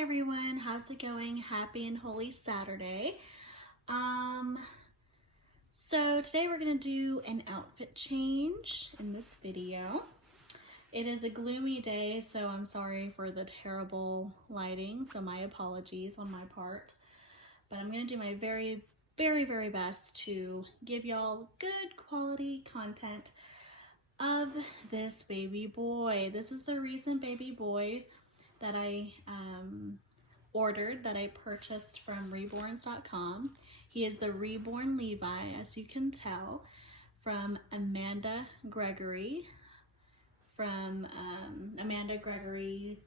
Hi everyone, how's it going? Happy and holy Saturday. So today we're gonna do an outfit change in this video. It is a gloomy day, so I'm sorry for the terrible lighting, so my apologies on my part. But I'm gonna do my very best to give y'all good quality content of this baby boy. This is the recent baby boy that I ordered, that I purchased from Reborns.com. He is the Reborn Levi, as you can tell, from Amanda Gregory, from Amanda Gregory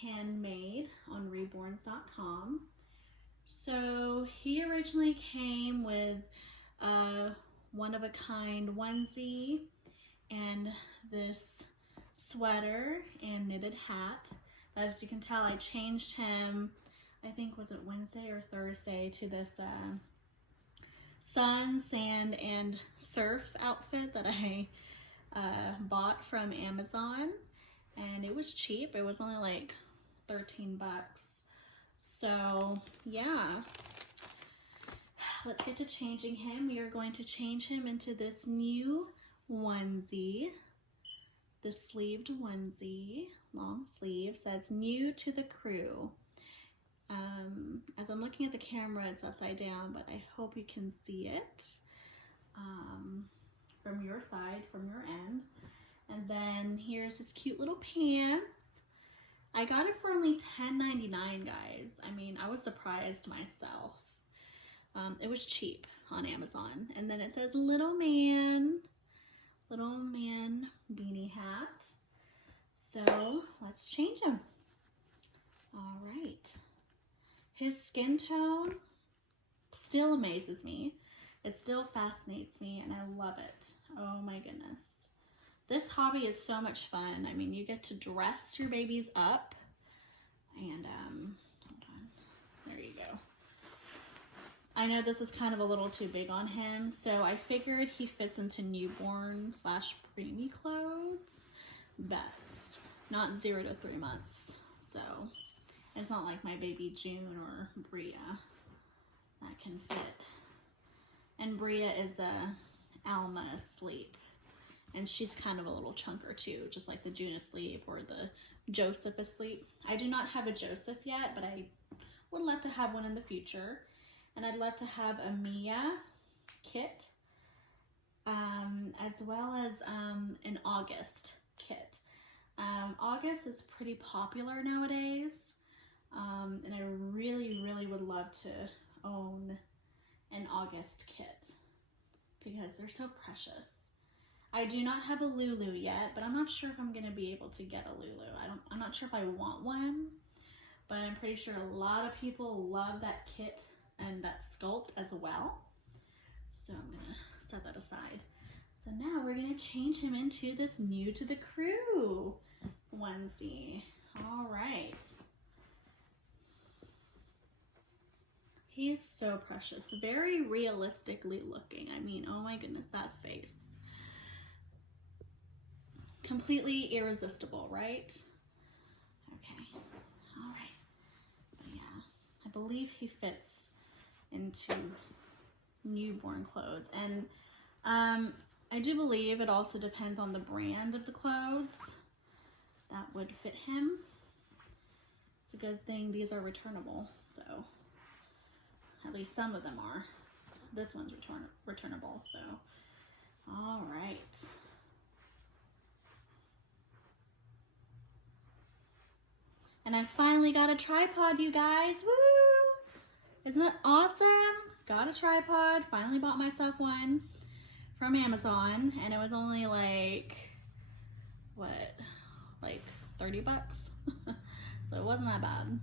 Handmade on Reborns.com. So he originally came with a one-of-a-kind onesie and this sweater and knitted hat. As you can tell, I changed him, I think, was it Wednesday or Thursday, to this sun, sand, and surf outfit that I bought from Amazon. And it was cheap. It was only like 13 bucks. So, yeah. Let's get to changing him. We are going to change him into this new onesie. The sleeved onesie, long sleeve, says new to the crew. As I'm looking at the camera, it's upside down, but I hope you can see it from your side, from your end. And then here's his cute little pants. I got it for only $10.99, guys. I mean, I was surprised myself. It was cheap on Amazon. And then it says little man beanie hat. So let's change him. All right. His skin tone still amazes me. It still fascinates me, and I love it. Oh my goodness. This hobby is so much fun. I mean, you get to dress your babies up. And hold on. There you go. I know this is kind of a little too big on him, so I figured he fits into newborn / preemie clothes best. Not 0 to 3 months. So it's not like my baby June or Bria that can fit. And Bria is a Alma asleep. And she's kind of a little chunker too, just like the June asleep or the Joseph asleep. I do not have a Joseph yet, but I would love to have one in the future. And I'd love to have a Mia kit, as well as an August kit. August is pretty popular nowadays, and I really would love to own an August kit because they're so precious. I do not have a Lulu yet, but I'm not sure if I'm going to be able to get a Lulu. I'm not sure if I want one, but I'm pretty sure a lot of people love that kit and that sculpt as well. So I'm gonna set that aside. So now we're gonna change him into this new to the crew onesie. All right. He is so precious, very realistically looking. I mean, oh my goodness, that face. Completely irresistible, right? Okay, all right. But yeah, I believe he fits into newborn clothes, and I do believe it also depends on the brand of the clothes that would fit him. It's a good thing these are returnable, so at least some of them are. This one's returnable, so all right. And I finally got a tripod, you guys. Woo! Isn't that awesome? Got a tripod, finally bought myself one from Amazon, and it was only like, what, like 30 bucks? So it wasn't that bad.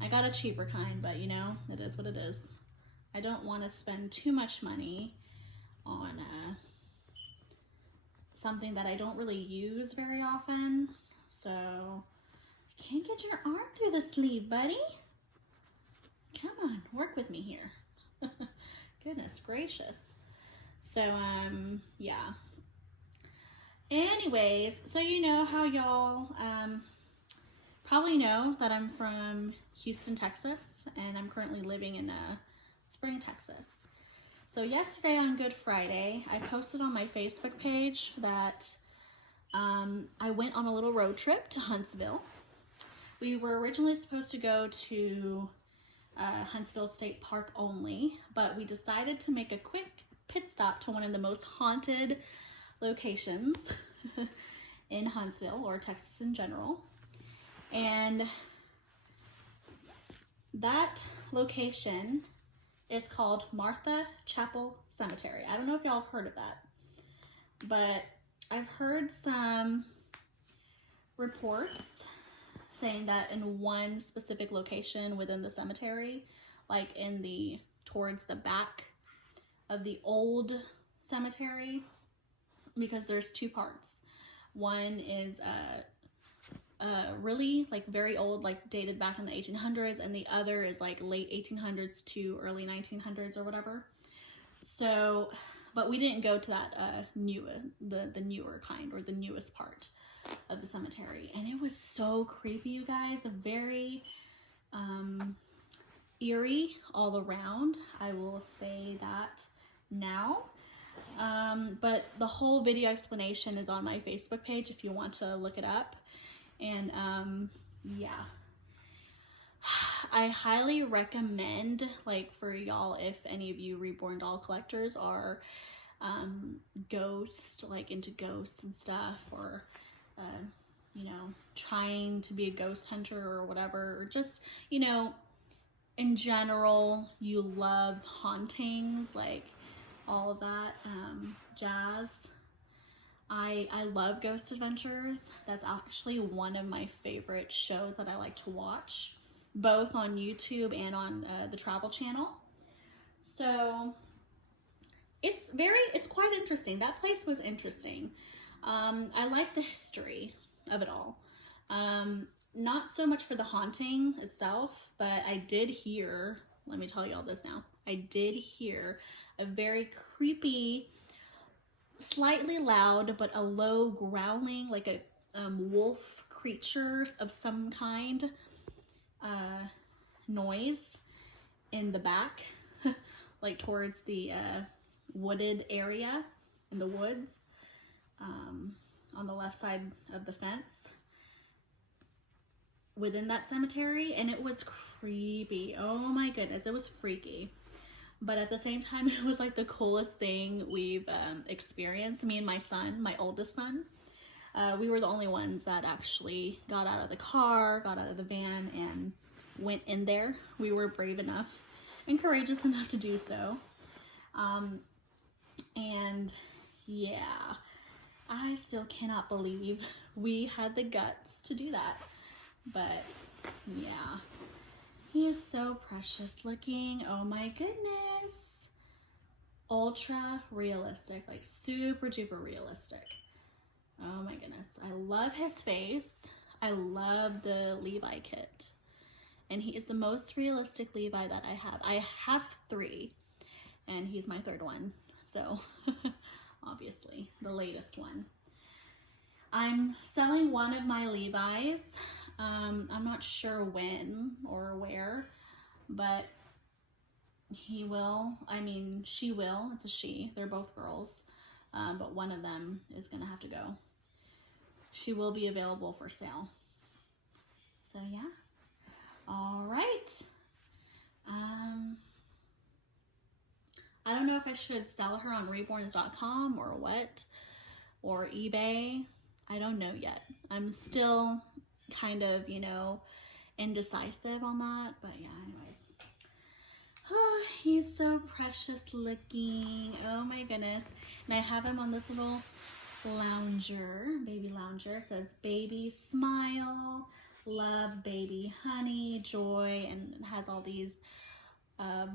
I got a cheaper kind, but you know, it is what it is. I don't want to spend too much money on something that I don't really use very often. So, I can't get your arm through the sleeve, buddy. Come on, work with me here. Goodness gracious. So, yeah. Anyways, so you know how y'all probably know that I'm from Houston, Texas, and I'm currently living in Spring, Texas. So yesterday on Good Friday, I posted on my Facebook page that I went on a little road trip to Huntsville. We were originally supposed to go to Huntsville State Park only, but we decided to make a quick pit stop to one of the most haunted locations in Huntsville, or Texas in general. And that location is called Martha Chapel Cemetery. I don't know if y'all have heard of that, but I've heard some reports saying that in one specific location within the cemetery, like towards the back of the old cemetery, because there's two parts. One is really like very old, like dated back in the 1800s, and the other is like late 1800s to early 1900s or whatever. So, but we didn't go to that the newer kind, or the newest part of the cemetery, and it was so creepy, you guys. Very eerie all around, I will say that now. But the whole video explanation is on my Facebook page if you want to look it up. And yeah, I highly recommend, like, for y'all, if any of you Reborn doll collectors are into ghosts and stuff, or you know, trying to be a ghost hunter or whatever, or just, you know, in general, you love hauntings, like all of that jazz. I love Ghost Adventures. That's actually one of my favorite shows that I like to watch, both on YouTube and on the Travel Channel. So it's quite interesting. That place was interesting. I like the history of it all. Not so much for the haunting itself, but I did hear, let me tell you all this now, I did hear a very creepy, slightly loud, but a low growling, like a wolf creature of some kind, noise in the back, like towards the wooded area in the woods, on the left side of the fence within that cemetery, and it was creepy. Oh my goodness, it was freaky. But at the same time, it was like the coolest thing we've experienced. Me and my son, my oldest son, we were the only ones that actually got out of the car, got out of the van, and went in there. We were brave enough and courageous enough to do so. And yeah, I still cannot believe we had the guts to do that. But yeah. He is so precious looking. Oh my goodness. Ultra realistic, like super duper realistic. Oh my goodness. I love his face. I love the Levi kit. And he is the most realistic Levi that I have. I have 3, and he's my 3rd one. So obviously the latest one. I'm selling one of my Levi's. I'm not sure when or where, but she will, it's a she, they're both girls, but one of them is gonna have to go. She will be available for sale. So yeah, all right. I don't know if I should sell her on reborns.com or what, or eBay. I don't know yet. I'm still kind of, you know, indecisive on that, but yeah, anyways. Oh, he's so precious looking. Oh my goodness. And I have him on this little baby lounger. It says baby smile, love, baby honey, joy, and it has all these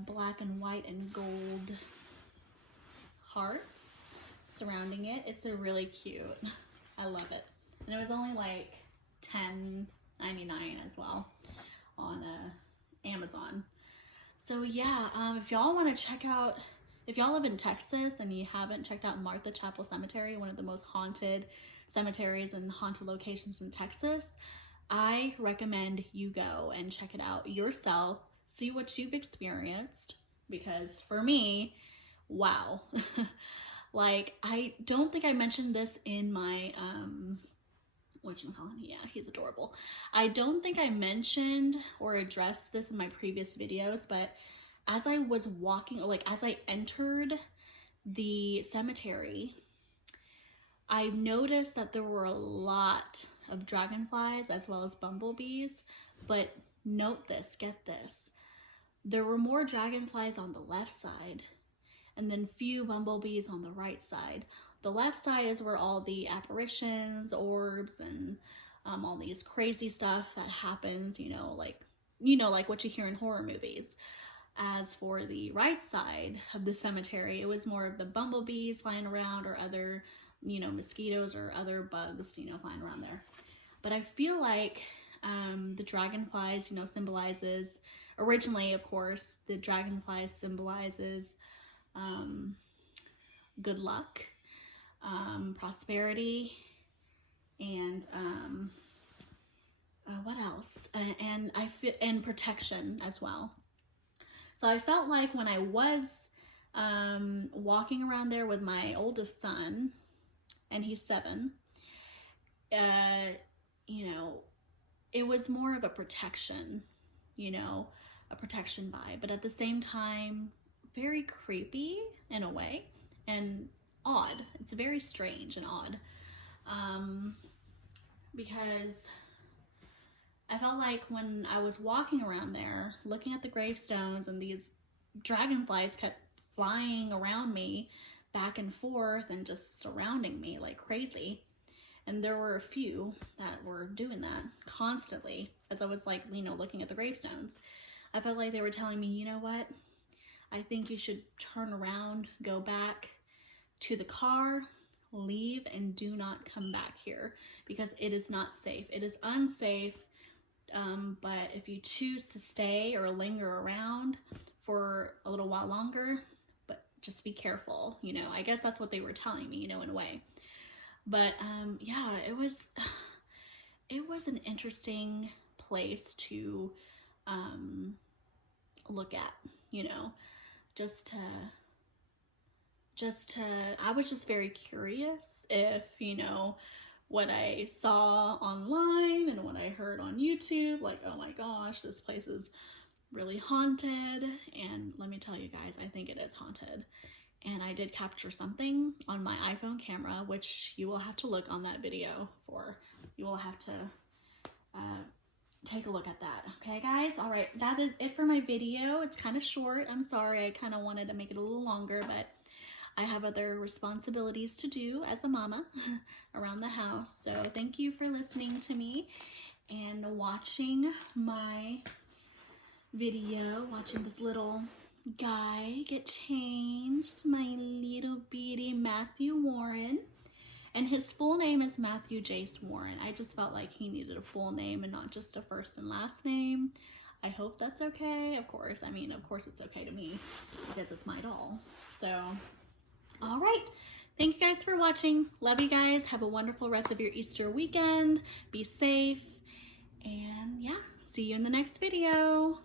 black and white and gold hearts surrounding it. It's a really cute. I love it. And it was only like $10.99 as well on Amazon. So yeah, if y'all want to check out, if y'all live in Texas and you haven't checked out Martha Chapel Cemetery, one of the most haunted cemeteries and haunted locations in Texas, I recommend you go and check it out yourself, see what you've experienced, because for me, wow. Like, I don't think I mentioned this in my, whatchamacallit, yeah, he's adorable. I don't think I mentioned or addressed this in my previous videos, but as I was walking, or like as I entered the cemetery, I noticed that there were a lot of dragonflies as well as bumblebees, but note this, get this. There were more dragonflies on the left side and then few bumblebees on the right side. The left side is where all the apparitions, orbs, and all these crazy stuff that happens, like what you hear in horror movies. As for the right side of the cemetery, it was more of the bumblebees flying around, or other, mosquitoes or other bugs, flying around there. But I feel like the dragonflies, symbolizes, originally, of course, the dragonflies symbolizes good luck, prosperity, and what else? And protection as well. So I felt like when I was walking around there with my oldest son, and he's 7, it was more of a protection, a protection vibe, but at the same time, very creepy in a way, and odd. It's very strange and odd, because I felt like when I was walking around there, looking at the gravestones, and these dragonflies kept flying around me back and forth and just surrounding me like crazy. And there were a few that were doing that constantly as I was like, looking at the gravestones. I felt like they were telling me, you know what? I think you should turn around, go back to the car, leave, and do not come back here, because it is not safe. It is unsafe. But if you choose to stay or linger around for a little while longer, but just be careful, I guess that's what they were telling me, in a way. But, yeah, it was an interesting place to, look at, I was just very curious if, what I saw online and what I heard on YouTube, like, oh my gosh, this place is really haunted. And let me tell you guys, I think it is haunted. And I did capture something on my iPhone camera, which you will have to look on that video for. You will have to take a look at that. Okay, guys? All right, that is it for my video. It's kind of short. I'm sorry. I kind of wanted to make it a little longer, but I have other responsibilities to do as a mama around the house. So thank you for listening to me and watching my video, watching this little guy get changed, my little bitty Matthew Warren. And his full name is Matthew Jace Warren. I just felt like he needed a full name and not just a first and last name. I hope that's okay. Of course. I mean, of course it's okay to me because it's my doll. So, all right. Thank you guys for watching. Love you guys. Have a wonderful rest of your Easter weekend. Be safe. And yeah, see you in the next video.